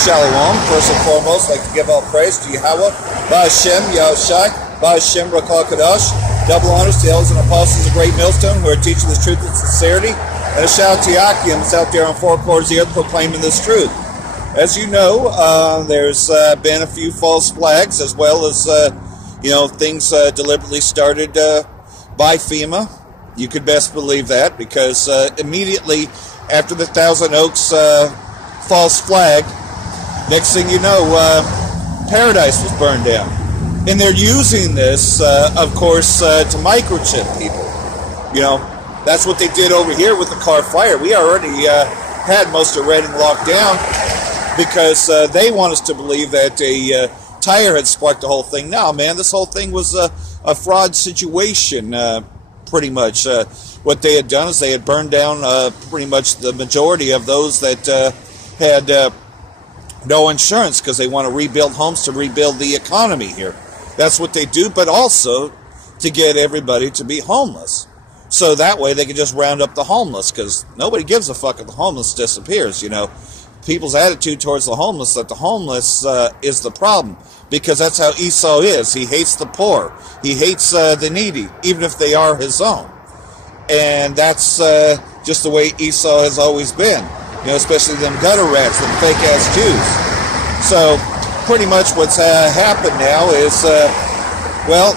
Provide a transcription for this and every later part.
Shalom. First and foremost, I'd like to give all praise to Yahweh, Ba'Hashem, Yahushai, Ba'Hashem, Rakal Kadash. Double honors to the elders and apostles of Great Millstone who are teaching this truth with sincerity. And a shout out to Yakim out there on four corners of the earth proclaiming this truth. As you know, there's been a few false flags, as well as things deliberately started by FEMA. You could best believe that, because immediately after the Thousand Oaks false flag, next thing you know, Paradise was burned down. And they're using this, of course, to microchip people. You know, that's what they did over here with the car fire. We already had most of Reading locked down because they want us to believe that a tire had sparked the whole thing. No, man, this whole thing was a fraud situation, pretty much. What they had done is they had burned down pretty much the majority of those that had no insurance, because they want to rebuild homes to rebuild the economy here. That's what they do, but also to get everybody to be homeless. So that way they can just round up the homeless, because nobody gives a fuck if the homeless disappears, you know. People's attitude towards the homeless, that the homeless is the problem, because that's how Esau is. He hates the poor. He hates the needy, even if they are his own. And that's just the way Esau has always been, you know, especially them gutter rats, them fake-ass Jews. So pretty much what's happened now is, well,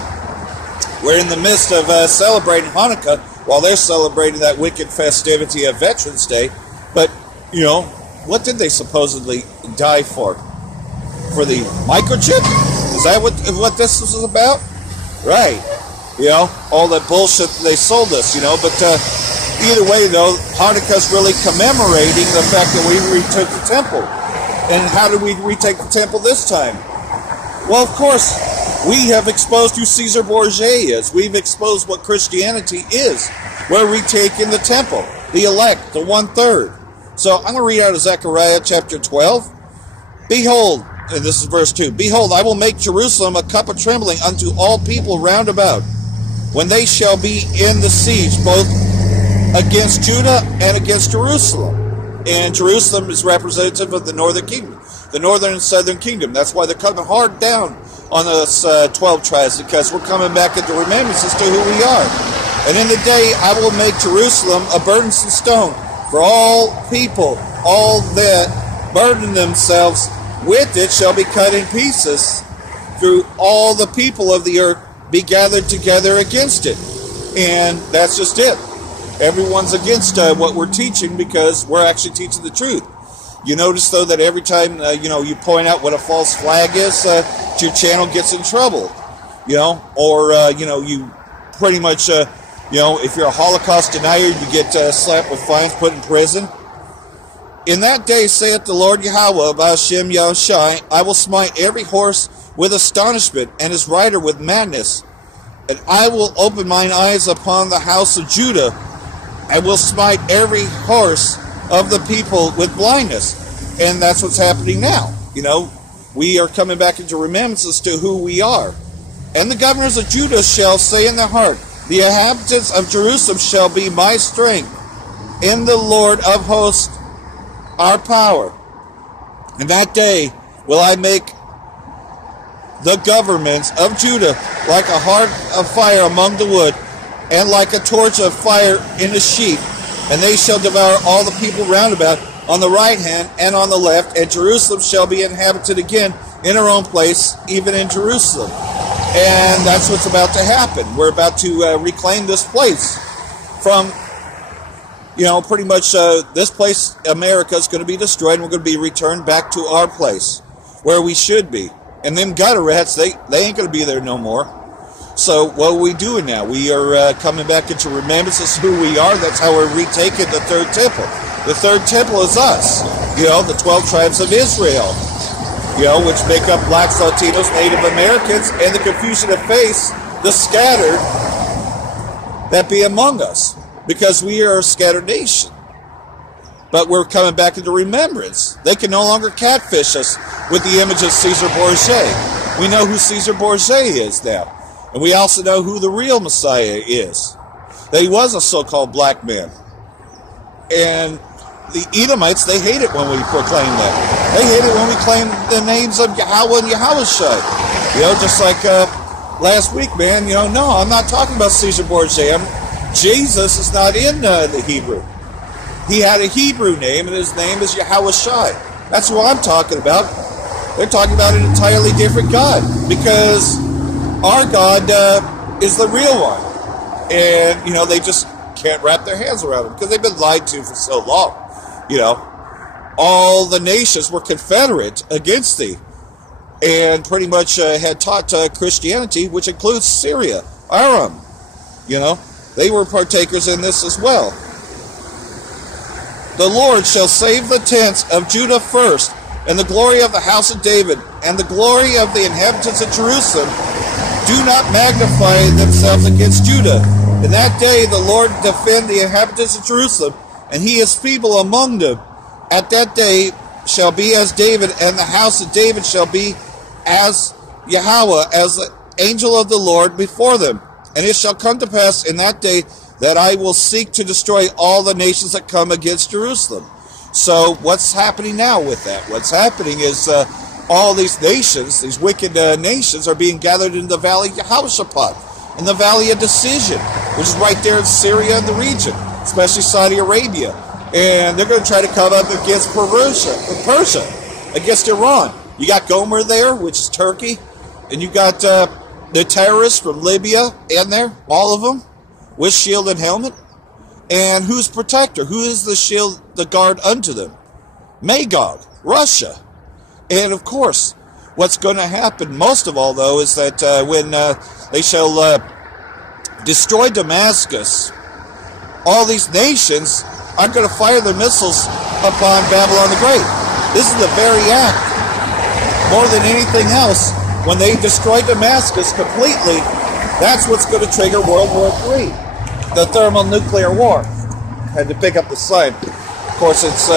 we're in the midst of celebrating Hanukkah while they're celebrating that wicked festivity of Veterans Day. But, you know, what did they supposedly die for? For the microchip? Is that what this was about? Right. You know, all that bullshit that they sold us, you know. But either way, though, Hanukkah's really commemorating the fact that we retook the temple. And how did we retake the temple this time? Well, of course, we have exposed who Caesar Borgia is. We've exposed what Christianity is. We're retaking the temple, the elect, the 1/3. So I'm going to read out of Zechariah chapter 12. Behold, and this is verse 2, Behold, I will make Jerusalem a cup of trembling unto all people round about, when they shall be in the siege, both against Judah and against Jerusalem. And Jerusalem is representative of the northern kingdom, the northern and southern kingdom. That's why they're coming hard down on us 12 tribes, because we're coming back into remembrance as to who we are. And in the day I will make Jerusalem a burdensome stone for all people. All that burden themselves with it shall be cut in pieces. Through all the people of the earth be gathered together against it. And that's just it. Everyone's against what we're teaching, because we're actually teaching the truth. You notice, though, that every time you point out what a false flag is, your channel gets in trouble. You know, or you pretty much if you're a Holocaust denier, you get slapped with fines, put in prison. In that day, saith the Lord Yahweh, Ba'Hashem Yahushai, I will smite every horse with astonishment, and his rider with madness. And I will open mine eyes upon the house of Judah. I will smite every horse of the people with blindness. And that's what's happening now. You know, we are coming back into remembrance as to who we are. And the governors of Judah shall say in their heart, the inhabitants of Jerusalem shall be my strength, in the Lord of hosts our power. In that day will I make the governments of Judah like a heart of fire among the wood, and like a torch of fire in a sheaf, and they shall devour all the people round about on the right hand and on the left, and Jerusalem shall be inhabited again in her own place, even in Jerusalem. And that's what's about to happen. We're about to reclaim this place from, pretty much this place, America, is going to be destroyed, and we're going to be returned back to our place, where we should be. And them gutter rats, they ain't going to be there no more. So what are we doing now? We are coming back into remembrance of who we are. That's how we're retaking the third temple. The third temple is us, the 12 tribes of Israel, which make up blacks, Latinos, Native Americans, and the confusion of face, the scattered that be among us, because we are a scattered nation. But we're coming back into remembrance. They can no longer catfish us with the image of Caesar Borgia. We know who Caesar Borgia is now. And we also know who the real Messiah is. That he was a so-called black man. And the Edomites, they hate it when we proclaim that. They hate it when we claim the names of Yahweh and Yahushua. You know, just like last week, man, you know, no, I'm not talking about Caesar Borgia. Jesus is not in the Hebrew. He had a Hebrew name, and his name is Yahushua. That's who I'm talking about. They're talking about an entirely different God, because our God is the real one. And, you know, they just can't wrap their hands around it because they've been lied to for so long. You know, all the nations were confederate against thee and pretty much had taught Christianity, which includes Syria, Aram. You know, they were partakers in this as well. The Lord shall save the tents of Judah first, and the glory of the house of David, and the glory of the inhabitants of Jerusalem do not magnify themselves against Judah. In that day the Lord defend the inhabitants of Jerusalem, and he is feeble among them. At that day shall be as David, and the house of David shall be as Yahweh, as the angel of the Lord before them. And it shall come to pass in that day that I will seek to destroy all the nations that come against Jerusalem. So what's happening now with that? What's happening is all these nations, these wicked nations, are being gathered in the valley of Yehoshaphat, in the valley of decision, which is right there in Syria and the region, especially Saudi Arabia. And they're going to try to come up against Persia, against Iran. You got Gomer there, which is Turkey, and you got the terrorists from Libya in there, all of them, with shield and helmet. And who's protector? Who is the shield, the guard unto them? Magog, Russia. And of course, what's going to happen most of all, though, is that when they shall destroy Damascus, all these nations are going to fire their missiles upon Babylon the Great. This is the very act, more than anything else, when they destroy Damascus completely, that's what's going to trigger World War III, the thermonuclear war. Had to pick up the sign. Of course, it's,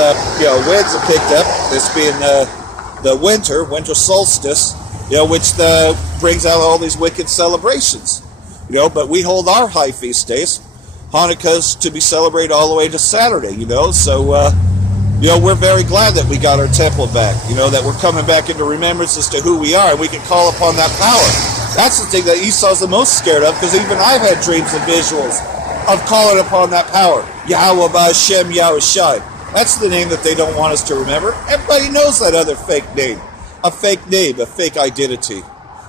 you know, winds have picked up, this being the winter solstice, you know, which brings out all these wicked celebrations. You know, but we hold our high feast days. Hanukkah's to be celebrated all the way to Saturday, you know, so, you know, we're very glad that we got our temple back, you know, that we're coming back into remembrance as to who we are, and we can call upon that power. That's the thing that Esau's the most scared of, because even I've had dreams and visuals of calling upon that power. Yahweh Ba'Shem Yahushai. That's the name that they don't want us to remember. Everybody knows that other fake name, a fake identity.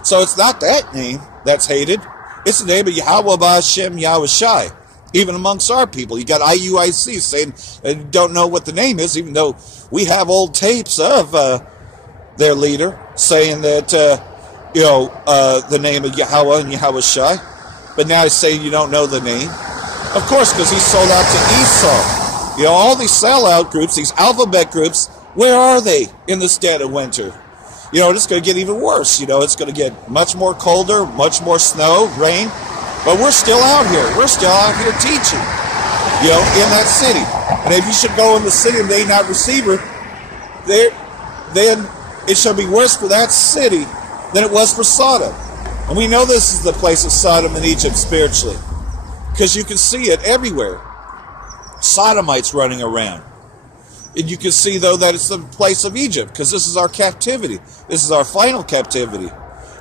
So it's not that name that's hated. It's the name of Yahweh Ba'Shem Yahushai. Even amongst our people, you got IUIC saying they don't know what the name is, even though we have old tapes of their leader saying that, you know, the name of Yahweh and Yahushai. But now he's saying you don't know the name. Of course, because he sold out to Esau. You know, all these sellout groups, these alphabet groups, where are they in this dead of winter? You know, it's going to get even worse. You know, it's going to get much more colder, much more snow, rain. But we're still out here. We're still out here teaching, you know, in that city. And if you should go in the city and they not receiver, then it shall be worse for that city than it was for Sodom. And we know this is the place of Sodom and Egypt spiritually, because you can see it everywhere. Sodomites running around. And you can see, though, that it's the place of Egypt, because this is our captivity. This is our final captivity.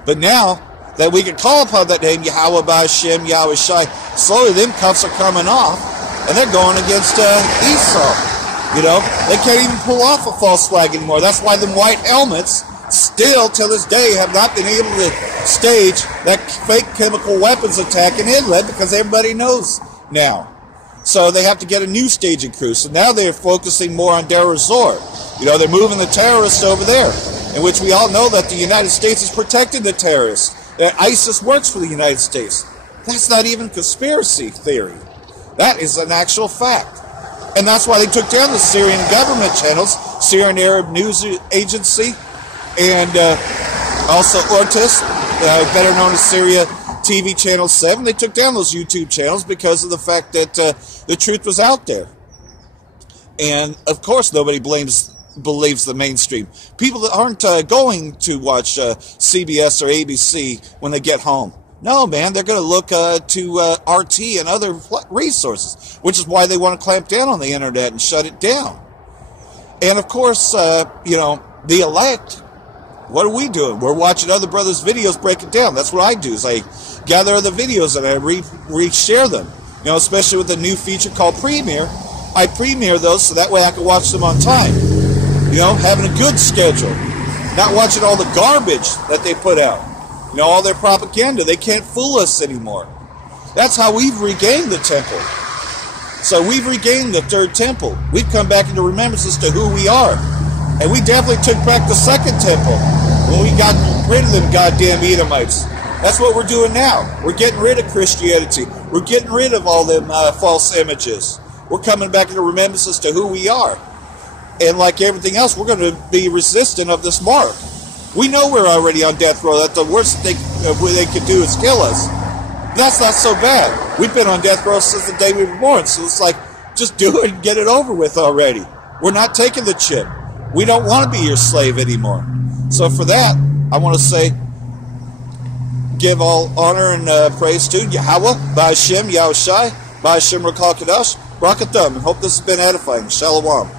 But now that we can call upon that name, Yahweh Ba'Shem Yahushai, slowly them cuffs are coming off, and they're going against Esau. You know, they can't even pull off a false flag anymore. That's why them white helmets still, till this day, have not been able to stage that fake chemical weapons attack in Idlib, because everybody knows now. So they have to get a new staging crew. So now they're focusing more on Deir ez-Zor. You know, they're moving the terrorists over there, in which we all know that the United States is protecting the terrorists. That ISIS works for the United States. That's not even conspiracy theory. That is an actual fact. And that's why they took down the Syrian government channels, Syrian Arab News Agency, and also Ortis, better known as Syria TV Channel 7. They took down those YouTube channels because of the fact that the truth was out there. And, of course, nobody believes the mainstream. People that aren't going to watch CBS or ABC when they get home. No, man, they're going to look to RT and other resources, which is why they want to clamp down on the internet and shut it down. And of course, you know, the elect, what are we doing? We're watching other brothers' videos, break it down. That's what I do, is I gather other videos and I re-share them. You know, especially with the new feature called Premiere. I premiere those so that way I can watch them on time. You know, having a good schedule. Not watching all the garbage that they put out. You know, all their propaganda. They can't fool us anymore. That's how we've regained the temple. So we've regained the third temple. We've come back into remembrance as to who we are. And we definitely took back the second temple when we got rid of them goddamn Edomites. That's what we're doing now. We're getting rid of Christianity. We're getting rid of all them false images. We're coming back into remembrance as to who we are. And like everything else, we're going to be resistant of this mark. We know we're already on death row. That the worst they could do is kill us. That's not so bad. We've been on death row since the day we were born. So it's like, just do it and get it over with already. We're not taking the chip. We don't want to be your slave anymore. So for that, I want to say, give all honor and praise to Yahweh, Ba'ashem, Yahushai, Ba'ashem Rakal Kadash, Brakathum, and hope this has been edifying. Shalom.